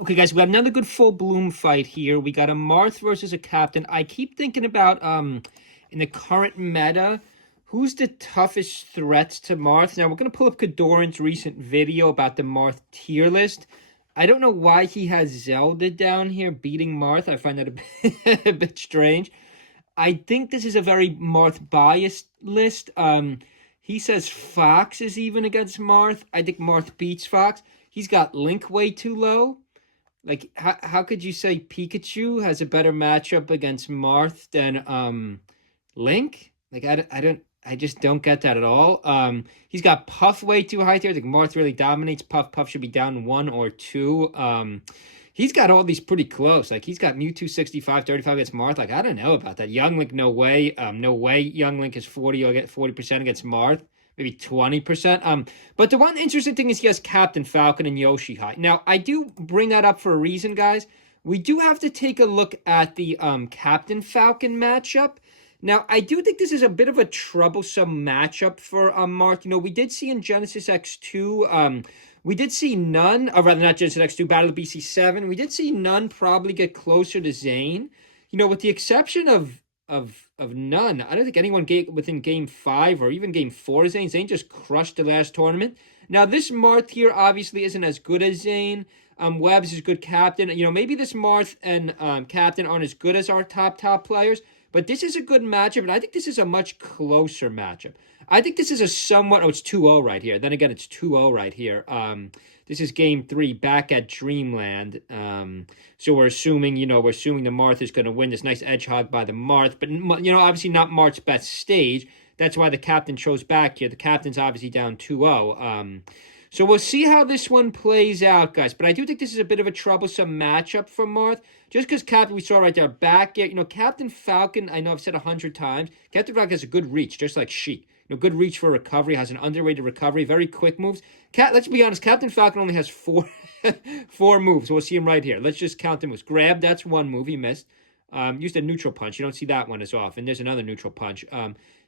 Okay, guys, we got another good full bloom fight here. We got a Marth versus a Captain. I keep thinking about in the current meta, who's the toughest threats to Marth? Now we're gonna pull up Kadoran's recent video about the Marth tier list. I don't know why he has Zelda down here beating Marth. I find that a bit strange. I think this is a very Marth biased list. He says Fox is even against Marth. I think Marth beats Fox. He's got Link way too low. Like, how could you say Pikachu has a better matchup against Marth than Link? Like, I just don't get that at all. He's got Puff way too high there. I think Marth really dominates Puff. Puff should be down one or two. He's got all these pretty close. Like, he's got Mewtwo 65, 35 against Marth. Like, I don't know about that. Young Link, no way. No way Young Link is 40% against Marth. Maybe 20%. But the one interesting thing is he has Captain Falcon and Yoshi high. Now, I do bring that up for a reason, guys. We do have to take a look at the Captain Falcon matchup. Now, I do think this is a bit of a troublesome matchup for Marth. You know, we did see in Genesis X2, we did see none, or rather not Genesis X2, Battle of BC7. We did see none probably get closer to Zane. You know, with the exception of none. I don't think anyone within game 5 or even game 4 of Zane. Zane just crushed the last tournament. Now, this Marth here obviously isn't as good as Zane. Webbs is good captain. You know, maybe this Marth and captain aren't as good as our top players, but this is a good matchup, and I think this is a much closer matchup. I think this is a somewhat... Oh, it's 2-0 right here. Then again, it's 2-0 right here. This is game 3 back at Dreamland. So we're assuming, the Marth is going to win this nice edge hog by the Marth. But, obviously not Marth's best stage. That's why the captain chose back here. The captain's obviously down 2-0. So we'll see how this one plays out, guys. But I do think this is a bit of a troublesome matchup for Marth. Just because Captain, we saw right there, back here, Captain Falcon, I know I've said 100 times, Captain Falcon has a good reach, just like Sheik. Good reach for recovery, has an underrated recovery, very quick moves. Let's be honest, Captain Falcon only has four moves. We'll see him right here. Let's just count them as grab. That's one move he missed. Used a neutral punch. You don't see that one as often. There's another neutral punch.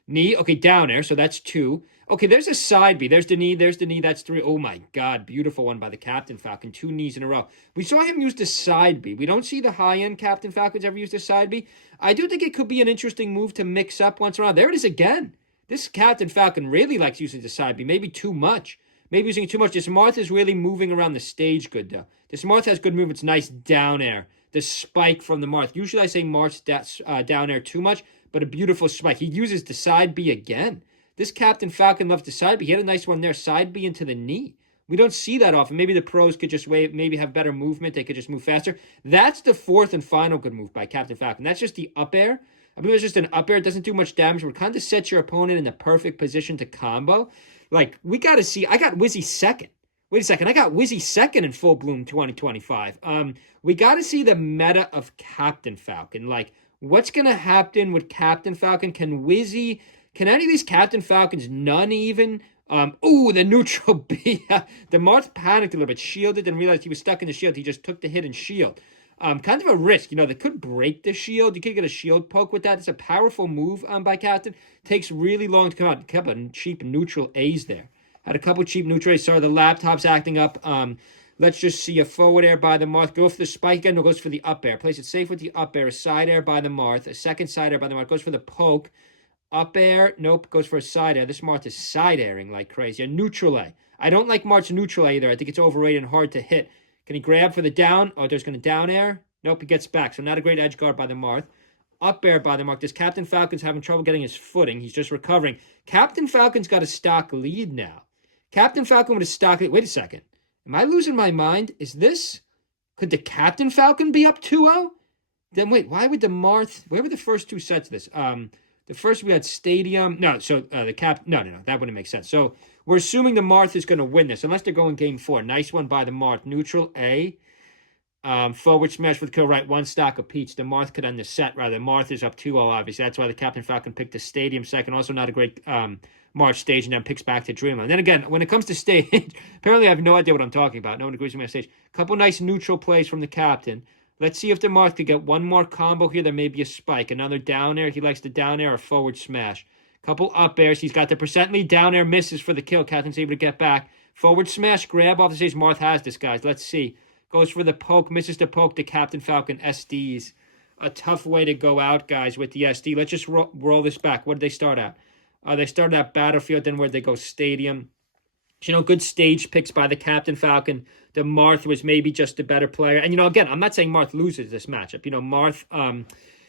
Knee. Okay, down air. So that's 2. Okay, there's a side B. There's the knee. There's the knee. That's 3. Oh my God, beautiful one by the Captain Falcon. 2 knees in a row. We saw him use the side B. We don't see the high-end Captain Falcons ever use the side B. I do think it could be an interesting move to mix up once around. There it is again. This Captain Falcon really likes using the side B, maybe too much. Maybe using it too much. This Marth is really moving around the stage good, though. This Marth has good movements, nice down air. The spike from the Marth. Usually I say Marth's down air too much, but a beautiful spike. He uses the side B again. This Captain Falcon loves the side B. He had a nice one there, side B into the knee. We don't see that often. Maybe the pros could just maybe have better movement. They could just move faster. That's the 4th and final good move by Captain Falcon. That's just the up air. I believe it's just an up air. It doesn't do much damage. But it kind of sets your opponent in the perfect position to combo. Like, we got to see. I got Wizzy second. Wait a second. I got Wizzy second in Full Bloom 2025. We got to see the meta of Captain Falcon. Like, what's going to happen with Captain Falcon? Can any of these Captain Falcons, none even? The neutral B. The Marth panicked a little bit, shielded, and realized he was stuck in the shield. He just took the hit and shield. Kind of a risk. They could break the shield. You could get a shield poke with that. It's a powerful move by Captain. Takes really long to come out. Kept a cheap neutral A's there. Had a couple cheap neutral A's. Sorry, the laptop's acting up. Let's just see a forward air by the Marth. Go for the spike again. No, goes for the up air. Plays it safe with the up air. A side air by the Marth. A second side air by the Marth. Goes for the poke. Up air. Nope. Goes for a side air. This Marth is side airing like crazy. A neutral A. I don't like Marth's neutral A either. I think it's overrated and hard to hit. Can he grab for the down? Oh, there's going to down air. Nope, he gets back. So not a great edge guard by the Marth. Up air by the Marth. This Captain Falcon's having trouble getting his footing. He's just recovering. Captain Falcon's got a stock lead now. Captain Falcon with a stock lead. Wait a second. Am I losing my mind? Could the Captain Falcon be up 2-0? Then wait, why would the Marth... Where were the first 2 sets of this? The first we had Stadium. No, so the No, that wouldn't make sense. So we're assuming the Marth is going to win this, unless they're going game 4. Nice one by the Marth. Neutral A. Forward smash with kill right. 1 stock of Peach. The Marth could end the set, rather. Marth is up 2-0, obviously. That's why the Captain Falcon picked the Stadium second. Also not a great March stage, and then picks back to Dreamland. Then again, when it comes to stage, apparently I have no idea what I'm talking about. No one agrees with me on stage. Couple nice neutral plays from the Captain. Let's see if the Marth could get one more combo here. There may be a spike. Another down air. He likes the down air or forward smash. Couple up airs. He's got the percent lead. Down air misses for the kill. Captain's able to get back. Forward smash. Grab off the stage. Marth has this, guys. Let's see. Goes for the poke, misses the poke to Captain Falcon SDs. A tough way to go out, guys, with the SD. Let's just roll this back. What did they start at? They started at Battlefield, then where'd they go? Stadium. You know, good stage picks by the Captain Falcon. The Marth was maybe just a better player. And, you know, again, I'm not saying Marth loses this matchup. You know, Marth,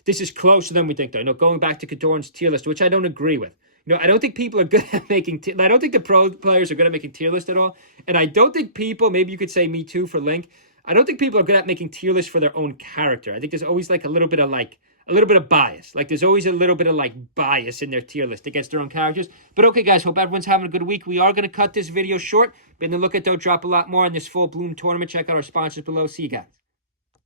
this is closer than we think, though. You know, going back to Kadoran's tier list, which I don't agree with. You know, I don't think people are good at making... I don't think the pro players are good at making tier lists at all. And I don't think people... Maybe you could say me too for Link. I don't think people are good at making tier lists for their own character. I think there's always, like, a little bit of bias. Like, there's always a little bit of, like, bias in their tier list against their own characters. But, okay, guys, hope everyone's having a good week. We are going to cut this video short. But in the look at, though, drop a lot more in this full Bloom tournament. Check out our sponsors below. See you guys.